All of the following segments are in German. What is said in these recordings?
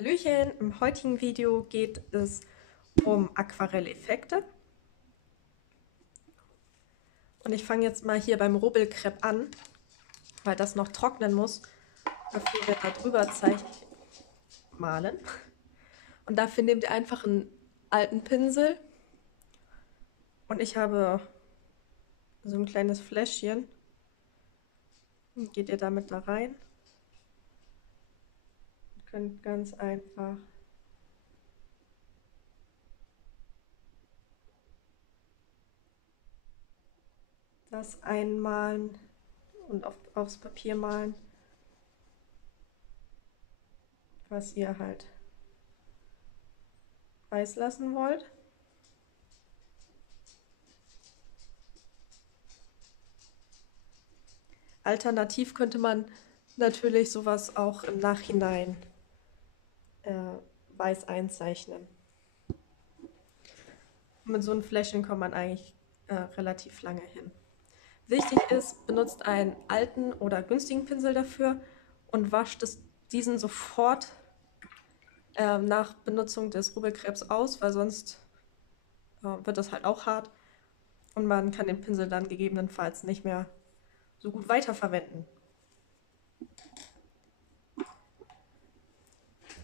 Hallöchen, im heutigen Video geht es um Aquarelleffekte und ich fange jetzt mal hier beim Rubbelkrepp an, weil das noch trocknen muss, bevor wir da drüber malen. Und dafür nehmt ihr einfach einen alten Pinsel und ich habe so ein kleines Fläschchen und geht ihr damit da rein. Ihr könnt ganz einfach das einmalen und aufs Papier malen, was ihr halt weiß lassen wollt. Alternativ könnte man natürlich sowas auch im Nachhinein weiß einzeichnen. Und mit so einem Fläschchen kommt man eigentlich relativ lange hin. Wichtig ist, benutzt einen alten oder günstigen Pinsel dafür und wascht diesen sofort nach Benutzung des Rubbelkrebs aus, weil sonst wird das halt auch hart und man kann den Pinsel dann gegebenenfalls nicht mehr so gut weiterverwenden.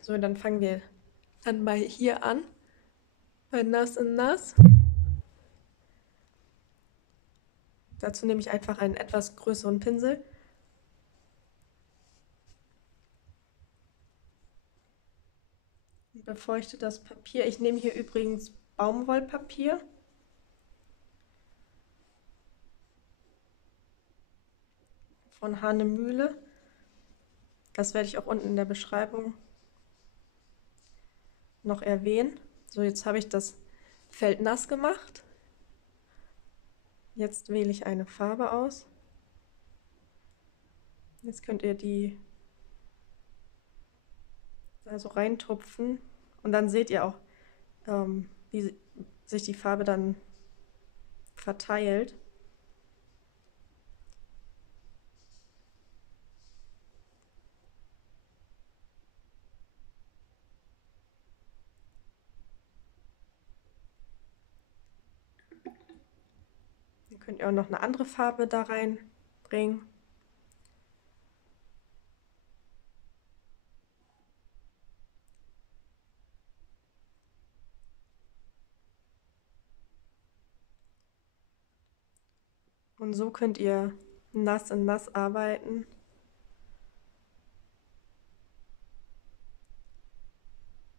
So, dann fangen wir dann mal hier an, bei Nass in Nass. Dazu nehme ich einfach einen etwas größeren Pinsel. Und befeuchte das Papier. Ich nehme hier übrigens Baumwollpapier. Von Hahnemühle. Das werde ich auch unten in der Beschreibung noch erwähnen. So, jetzt habe ich das Feld nass gemacht. Jetzt wähle ich eine Farbe aus. Jetzt könnt ihr die da so reintupfen und dann seht ihr auch, wie sich die Farbe dann verteilt. Dann könnt ihr auch noch eine andere Farbe da reinbringen. Und so könnt ihr nass in nass arbeiten.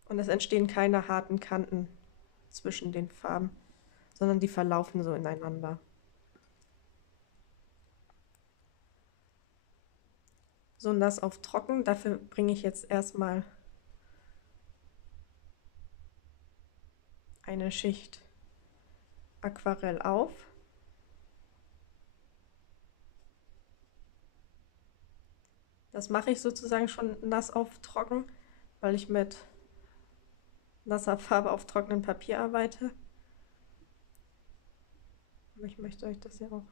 Und es entstehen keine harten Kanten zwischen den Farben, sondern die verlaufen so ineinander. So nass auf trocken, dafür bringe ich jetzt erstmal eine Schicht Aquarell auf. Das mache ich sozusagen schon nass auf trocken, weil ich mit nasser Farbe auf trockenem Papier arbeite. Aber ich möchte euch das ja auch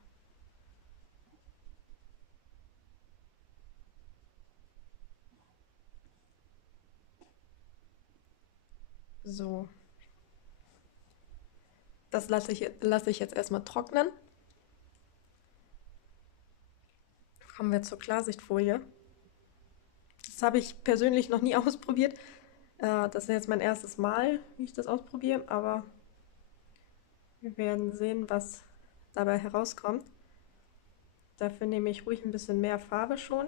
so. Das lasse ich jetzt erstmal trocknen. Kommen wir zur Klarsichtfolie. Das habe ich persönlich noch nie ausprobiert. Das ist jetzt mein erstes Mal, wie ich das ausprobiere, aber wir werden sehen, was dabei herauskommt. Dafür nehme ich ruhig ein bisschen mehr Farbe schon.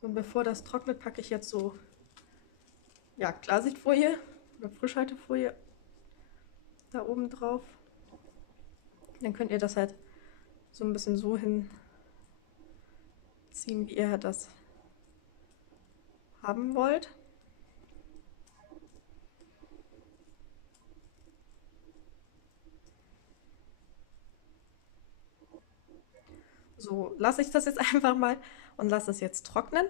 So, und bevor das trocknet, packe ich jetzt so Klarsichtfolie oder Frischhaltefolie da oben drauf. Dann könnt ihr das halt so ein bisschen so hinziehen, wie ihr das haben wollt. So lasse ich das jetzt einfach mal und lasse es jetzt trocknen.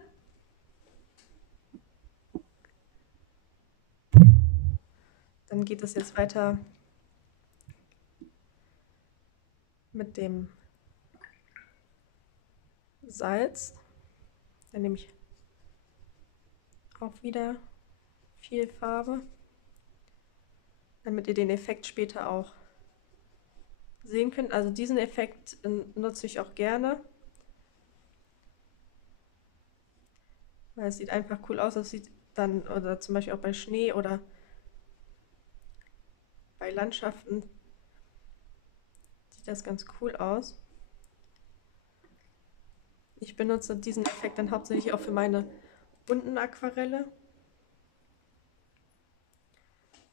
Dann geht es jetzt weiter mit dem Salz. Dann nehme ich auch wieder viel Farbe, damit ihr den Effekt später auch sehen könnt. Also diesen Effekt nutze ich auch gerne, weil es sieht einfach cool aus. Das sieht dann, oder zum Beispiel auch bei Schnee oder bei Landschaften, sieht das ganz cool aus. Ich benutze diesen Effekt dann hauptsächlich auch für meine bunten Aquarelle.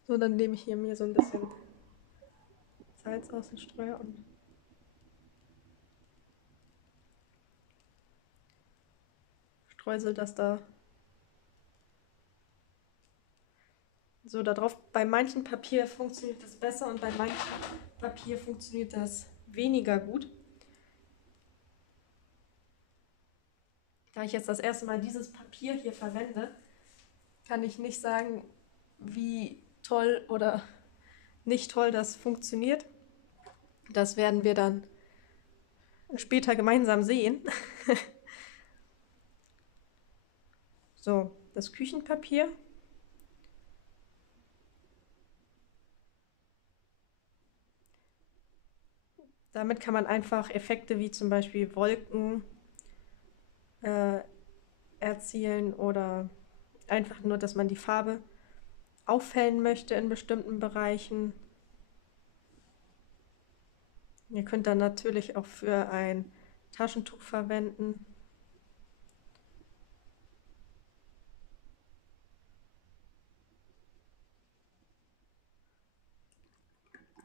So, dann nehme ich hier mir so ein bisschen Salz aus dem Streuer und streusel das da so da drauf. Bei manchen Papier funktioniert das besser und bei manchen Papier funktioniert das weniger gut. Da ich jetzt das erste Mal dieses Papier hier verwende, kann ich nicht sagen, wie toll oder nicht toll das funktioniert. Das werden wir dann später gemeinsam sehen. So, das Küchenpapier. Damit kann man einfach Effekte wie zum Beispiel Wolken erzielen oder einfach nur, dass man die Farbe auffällen möchte in bestimmten Bereichen. Ihr könnt dann natürlich auch für ein Taschentuch verwenden.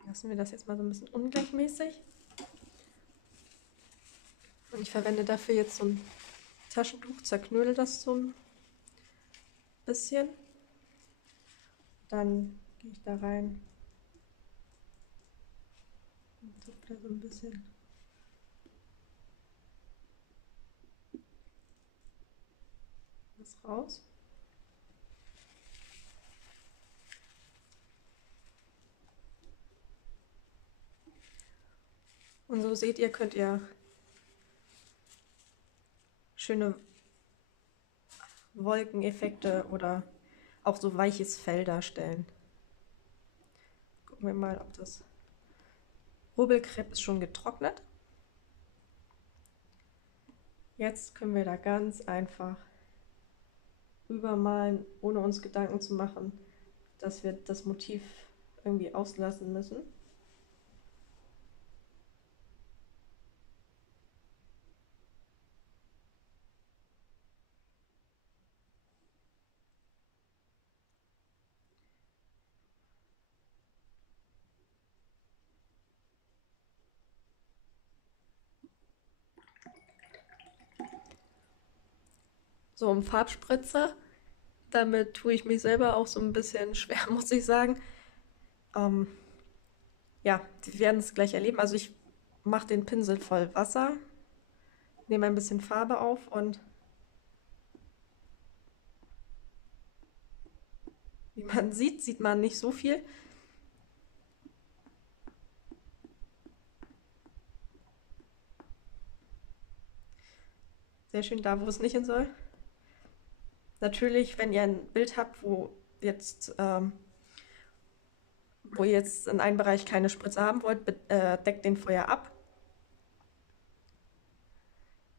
Lassen wir das jetzt mal so ein bisschen ungleichmäßig. Und ich verwende dafür jetzt so ein Taschentuch, zerknödel das so ein bisschen. Dann gehe ich da rein und zupfe da so ein bisschen. Was raus. Und so seht ihr, könnt ihr schöne Wolkeneffekte oder auch so weiches Fell darstellen. Gucken wir mal, ob das Rubbelkrepp ist schon getrocknet. Jetzt können wir da ganz einfach rübermalen, ohne uns Gedanken zu machen, dass wir das Motiv irgendwie auslassen müssen. So ein Farbspritzer, damit tue ich mich selber auch so ein bisschen schwer, muss ich sagen. Ähm, ja, wir werden es gleich erleben. Also ich mache den Pinsel voll Wasser, nehme ein bisschen Farbe auf und wie man sieht, sieht man nicht so viel. Sehr schön da, wo es nicht hin soll. Natürlich, wenn ihr ein Bild habt, wo ihr jetzt in einem Bereich keine Spritze haben wollt, deckt den vorher ab.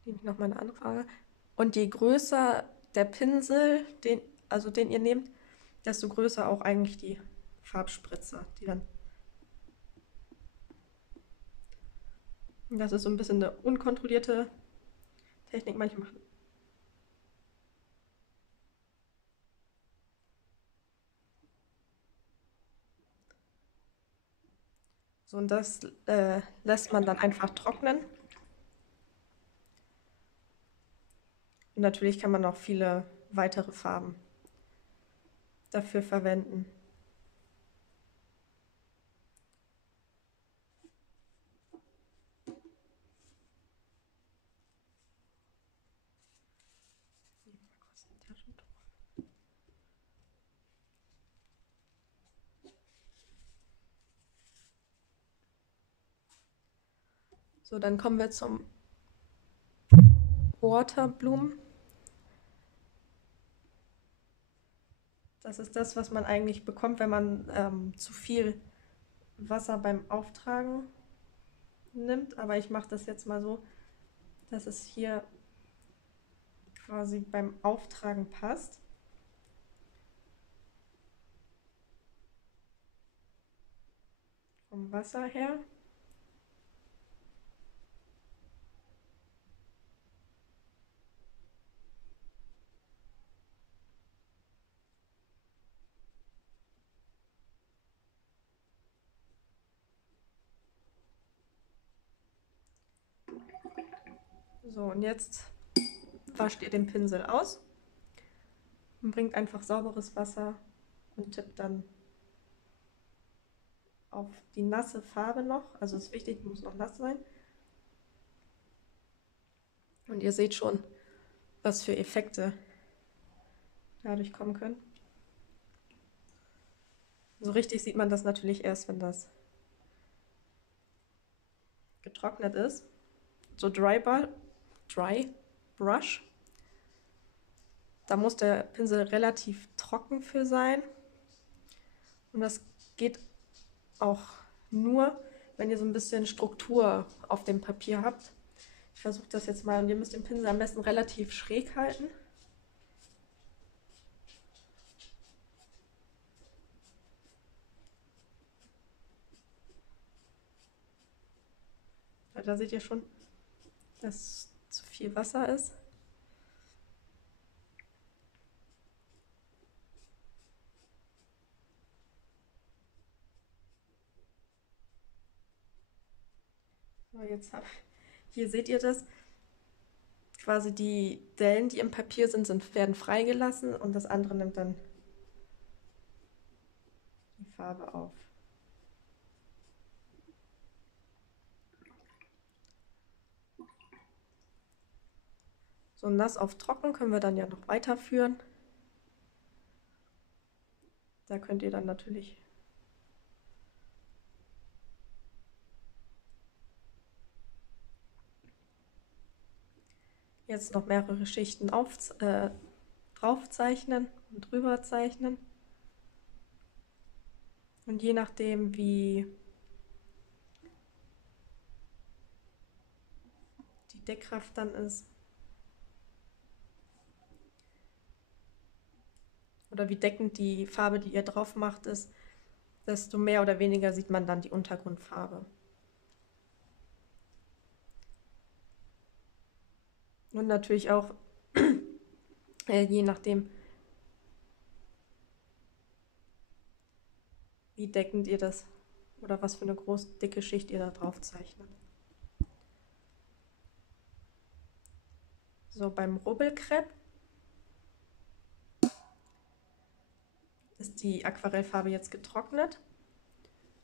Nehme ich nochmal eine andere Frage. Und je größer der Pinsel, den ihr nehmt, desto größer auch eigentlich die Farbspritze, die dann. Das ist so ein bisschen eine unkontrollierte Technik. Manche machen. So, und das lässt man dann einfach trocknen. Und natürlich kann man noch viele weitere Farben dafür verwenden. So, dann kommen wir zum Waterbloom. Das ist das, was man eigentlich bekommt, wenn man zu viel Wasser beim Auftragen nimmt. Aber ich mache das jetzt mal so, dass es hier quasi beim Auftragen passt. Vom Wasser her. So, und jetzt wascht ihr den Pinsel aus und bringt einfach sauberes Wasser und tippt dann auf die nasse Farbe noch. Also ist wichtig, muss noch nass sein. Und ihr seht schon, was für Effekte dadurch kommen können. So richtig sieht man das natürlich erst, wenn das getrocknet ist. So Dry Brush. Da muss der Pinsel relativ trocken für sein. Und das geht auch nur, wenn ihr so ein bisschen Struktur auf dem Papier habt. Ich versuche das jetzt mal und ihr müsst den Pinsel am besten relativ schräg halten. Da seht ihr schon, dass zu viel Wasser ist. So, hier seht ihr das. Quasi die Dellen, die im Papier sind, werden freigelassen und das andere nimmt dann die Farbe auf. So nass auf trocken können wir dann ja noch weiterführen. Da könnt ihr dann natürlich jetzt noch mehrere Schichten draufzeichnen und drüber zeichnen. Und je nachdem, wie die Deckkraft dann ist oder wie deckend die Farbe, die ihr drauf macht, ist, desto mehr oder weniger sieht man dann die Untergrundfarbe. Und natürlich auch, je nachdem, wie deckend ihr das oder was für eine große, dicke Schicht ihr da drauf zeichnet. So, beim Rubbelkrepp ist die Aquarellfarbe jetzt getrocknet.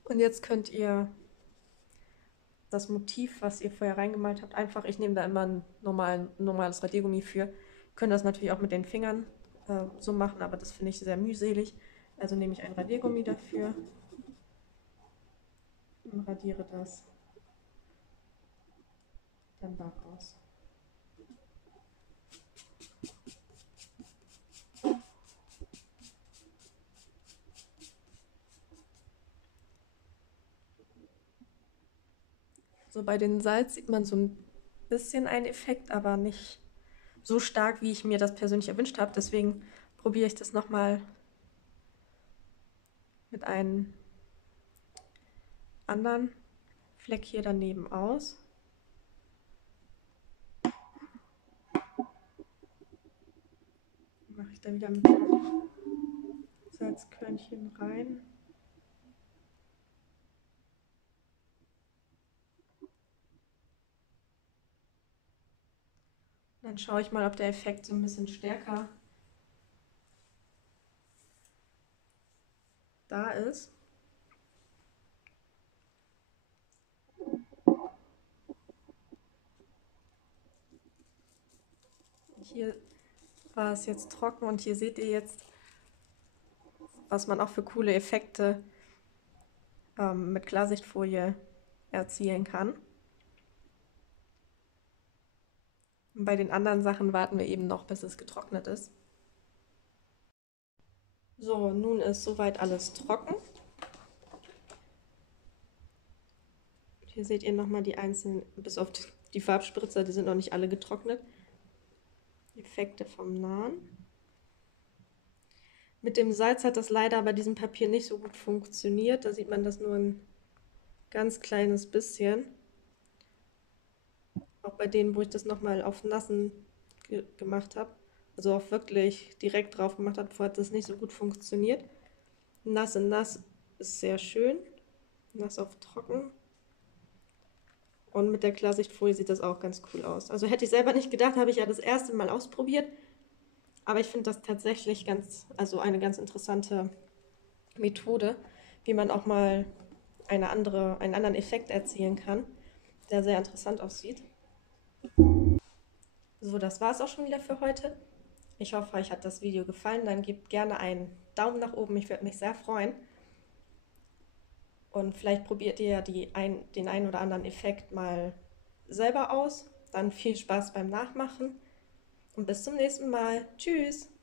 Und jetzt könnt ihr das Motiv, was ihr vorher reingemalt habt, einfach, ich nehme da immer ein normales Radiergummi für. Ihr könnt das natürlich auch mit den Fingern so machen, aber das finde ich sehr mühselig. Also nehme ich ein Radiergummi dafür und radiere das dann daraus. So bei den Salz sieht man so ein bisschen einen Effekt, aber nicht so stark, wie ich mir das persönlich erwünscht habe. Deswegen probiere ich das nochmal mit einem anderen Fleck hier daneben aus. Mache ich dann wieder mit Salzkörnchen rein. Dann schaue ich mal, ob der Effekt so ein bisschen stärker da ist. Hier war es jetzt trocken und hier seht ihr jetzt, was man auch für coole Effekte mit Klarsichtfolie erzielen kann. Und bei den anderen Sachen warten wir eben noch, bis es getrocknet ist. So, nun ist soweit alles trocken. Hier seht ihr nochmal die einzelnen, bis auf die Farbspritzer, die sind noch nicht alle getrocknet. Effekte vom Nahen. Mit dem Salz hat das leider bei diesem Papier nicht so gut funktioniert. Da sieht man das nur ein ganz kleines bisschen. Auch bei denen, wo ich das nochmal auf nassen gemacht habe, also auch wirklich direkt drauf gemacht habe, hat das nicht so gut funktioniert. Nass in nass ist sehr schön. Nass auf trocken. Und mit der Klarsichtfolie sieht das auch ganz cool aus. Also hätte ich selber nicht gedacht, habe ich ja das erste Mal ausprobiert. Aber ich finde das tatsächlich also eine ganz interessante Methode, wie man auch mal einen anderen Effekt erzielen kann, der sehr interessant aussieht. So, das war es auch schon wieder für heute. Ich hoffe, euch hat das Video gefallen. Dann gebt gerne einen Daumen nach oben. Ich würde mich sehr freuen. Und vielleicht probiert ihr ja den einen oder anderen Effekt mal selber aus. Dann viel Spaß beim Nachmachen und bis zum nächsten Mal. Tschüss!